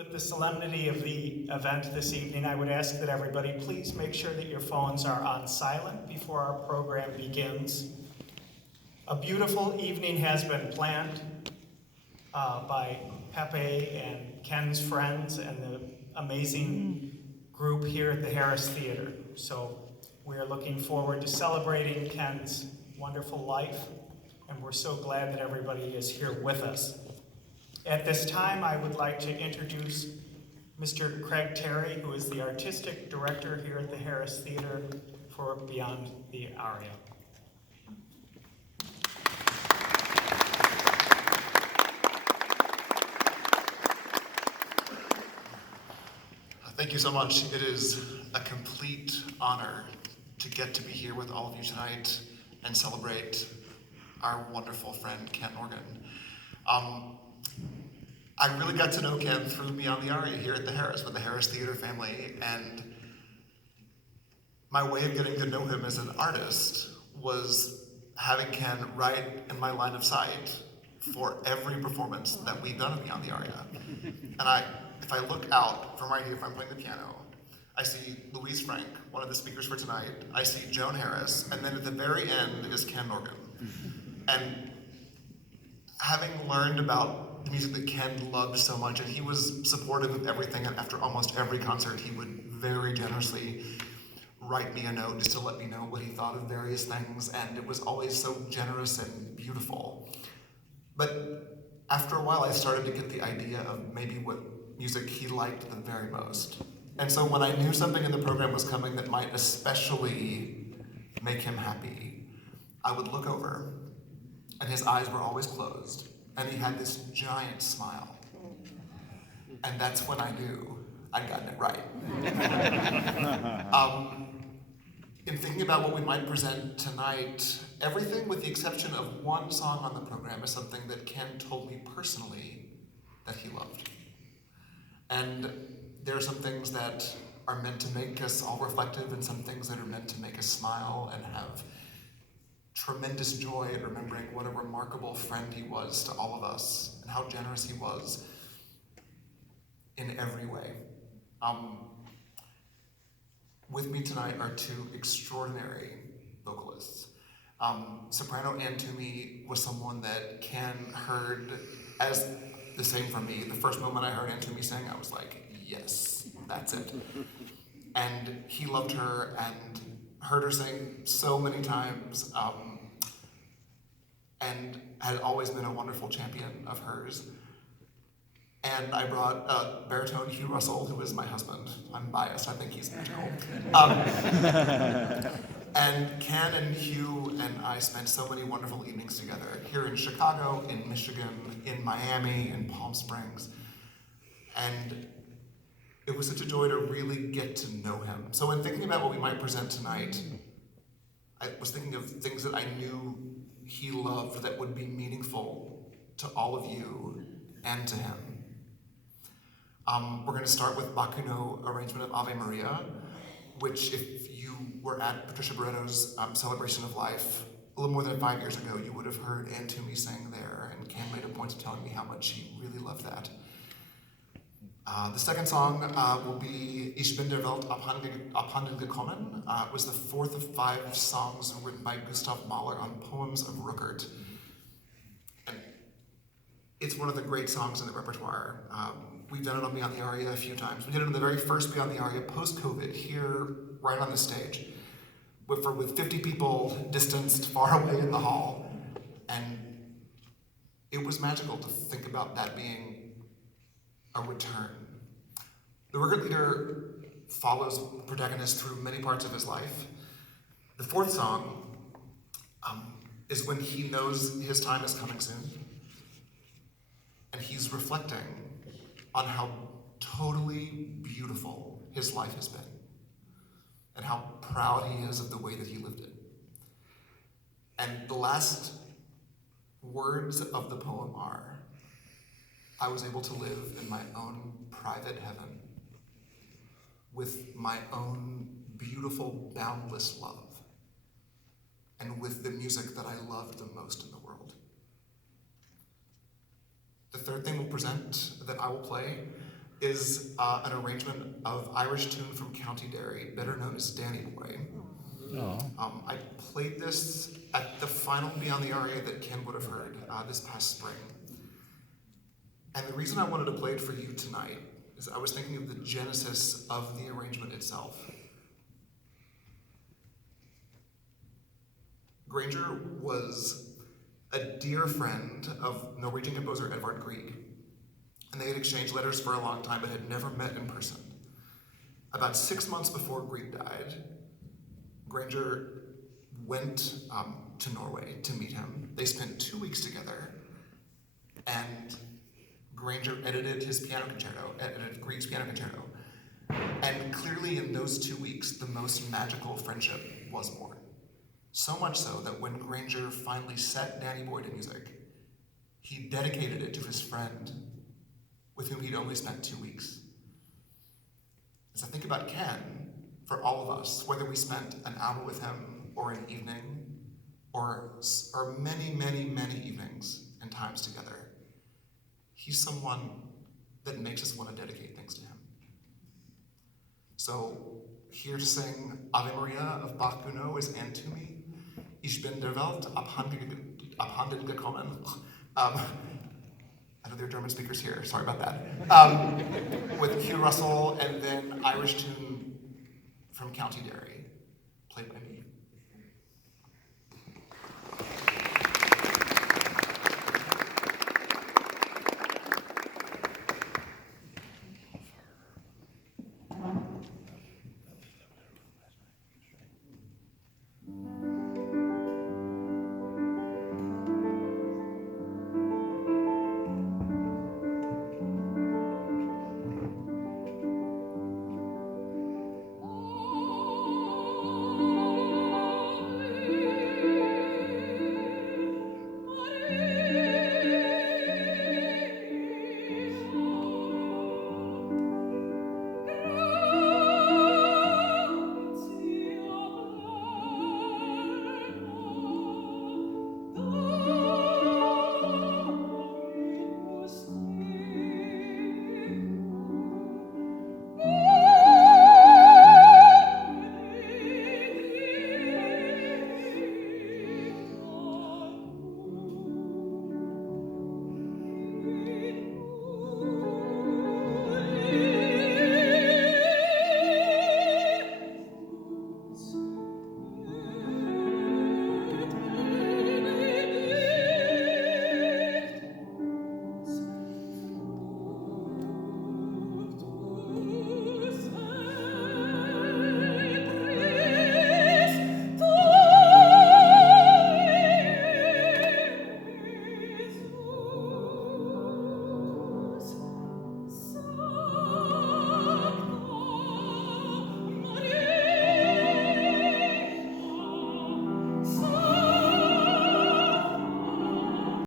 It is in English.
With the solemnity of the event this evening, I would ask that everybody please make sure that your phones are on silent before our program begins. A beautiful evening has been planned by Pepe and Ken's friends and the amazing group here at the Harris Theater. So we are looking forward to celebrating Ken's wonderful life, and we're so glad that everybody is here with us. At this time, I would like to introduce Mr. Craig Terry, who is the Artistic Director here at the Harris Theater for Beyond the Aria. Thank you so much. It is a complete honor to get to be here with all of you tonight and celebrate our wonderful friend, Ken Organ. I really got to know Ken through Beyond the Aria here at the Harris, with the Harris Theater family, and my way of getting to know him as an artist was having Ken right in my line of sight for every performance that we've done at Beyond the Aria. And if I look out from right here, if I'm playing the piano, I see Louise Frank, one of the speakers for tonight, I see Joan Harris, and then at the very end is Ken Organ. And having learned about the music that Ken loved so much, and he was supportive of everything, and after almost every concert, he would very generously write me a note just to let me know what he thought of various things, and it was always so generous and beautiful. But after a while, I started to get the idea of maybe what music he liked the very most. And so when I knew something in the program was coming that might especially make him happy, I would look over, and his eyes were always closed, and he had this giant smile. And that's when I knew I'd gotten it right. In thinking about what we might present tonight, everything with the exception of one song on the program is something that Ken told me personally that he loved. And there are some things that are meant to make us all reflective, and some things that are meant to make us smile and have tremendous joy at remembering what a remarkable friend he was to all of us and how generous he was in every way. With me tonight are two extraordinary vocalists. Soprano Ann Toomey was someone that Ken heard as the same for me. The first moment I heard Ann Toomey sing, I was like, yes, that's it. And he loved her and heard her sing so many times, and had always been a wonderful champion of hers. And I brought baritone Hugh Russell, who is my husband. I'm biased, I think he's magical. And Ken and Hugh and I spent so many wonderful evenings together, here in Chicago, in Michigan, in Miami, in Palm Springs. And it was such a joy to really get to know him. So in thinking about what we might present tonight, I was thinking of things that I knew he loved that would be meaningful to all of you and to him. We're going to start with Bakuno arrangement of Ave Maria, which if you were at Patricia Barretto's Celebration of Life a little more than 5 years ago, you would have heard Ann Toomey sing there, and Ken made a point of telling me how much he really loved that. The second song will be Ich bin der Welt abhanden gekommen. It was the fourth of 5 songs written by Gustav Mahler on poems of Ruckert. And it's one of the great songs in the repertoire. We've done it on Beyond the Aria a few times. We did it on the very first Beyond the Aria post-COVID here, right on the stage, with 50 people distanced far away in the hall. And it was magical to think about that being a return. The Ruckert Lieder follows the protagonist through many parts of his life. The fourth song is when he knows his time is coming soon, and he's reflecting on how totally beautiful his life has been, and how proud he is of the way that he lived it. And the last words of the poem are, I was able to live in my own private heaven with my own beautiful, boundless love, and with the music that I loved the most in the world. The third thing we'll present that I will play is an arrangement of Irish tune from County Derry, better known as Danny Boy. Oh. I played this at the final Beyond the Aria that Ken would have heard this past spring. And the reason I wanted to play it for you tonight is I was thinking of the genesis of the arrangement itself. Granger was a dear friend of Norwegian composer Edvard Grieg, and they had exchanged letters for a long time but had never met in person. About 6 months before Grieg died, Granger went to Norway to meet him. They spent 2 weeks together, and Granger edited his piano concerto, edited Grieg's piano concerto. And clearly in those 2 weeks, the most magical friendship was born. So much so that when Granger finally set Danny Boy to music, he dedicated it to his friend with whom he'd only spent 2 weeks. As I think about Ken, for all of us, whether we spent an hour with him or an evening, or many, many, many evenings and times together, he's someone that makes us want to dedicate things to him. So, here to sing Ave Maria of Bach Gounod is Anne Toomey. Ich bin der Welt abhanden gekommen. I know there are German speakers here, sorry about that. With Hugh Russell and then Irish tune from County Derry, played by me.